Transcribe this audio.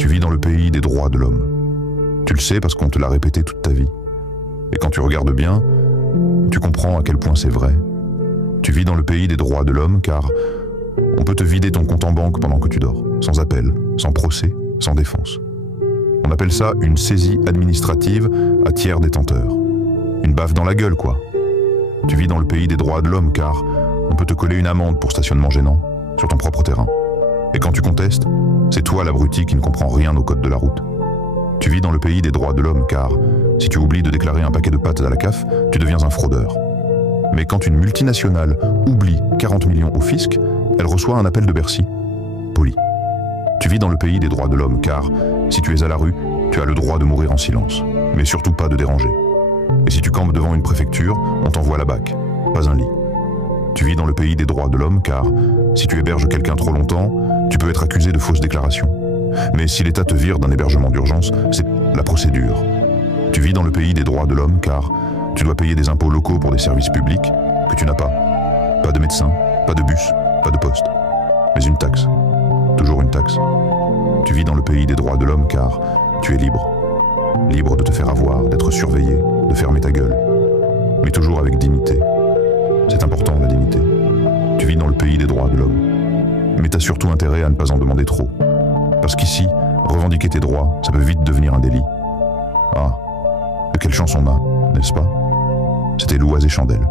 Tu vis dans le pays des droits de l'homme. Tu le sais parce qu'on te l'a répété toute ta vie. Et quand tu regardes bien, tu comprends à quel point c'est vrai. Tu vis dans le pays des droits de l'homme car on peut te vider ton compte en banque pendant que tu dors, sans appel, sans procès, sans défense. On appelle ça une saisie administrative à tiers détenteur. Une baffe dans la gueule, quoi. Tu vis dans le pays des droits de l'homme car on peut te coller une amende pour stationnement gênant sur ton propre terrain. Et quand tu contestes, c'est toi l'abruti qui ne comprend rien au code de la route. Tu vis dans le pays des droits de l'homme car si tu oublies de déclarer un paquet de pâtes à la CAF, tu deviens un fraudeur. Mais quand une multinationale oublie 40 millions au fisc, elle reçoit un appel de Bercy. Poli. Tu vis dans le pays des droits de l'homme car si tu es à la rue, tu as le droit de mourir en silence, mais surtout pas de déranger. Et si tu campes devant une préfecture, on t'envoie la BAC, pas un lit. Tu vis dans le pays des droits de l'homme car si tu héberges quelqu'un trop longtemps, tu peux être accusé de fausses déclarations. Mais si l'État te vire d'un hébergement d'urgence, c'est la procédure. Tu vis dans le pays des droits de l'homme car tu dois payer des impôts locaux pour des services publics que tu n'as pas. Pas de médecin, pas de bus, pas de poste. Mais une taxe. Toujours une taxe. Tu vis dans le pays des droits de l'homme car tu es libre. Libre de te faire avoir, d'être surveillé, de fermer ta gueule. Mais toujours avec dignité. C'est important, la dignité. Tu vis dans le pays des droits de l'homme. Mais t'as surtout intérêt à ne pas en demander trop. Parce qu'ici, revendiquer tes droits, ça peut vite devenir un délit. Ah, de quelle chance on a, n'est-ce pas? C'était Louaz et Chandelle.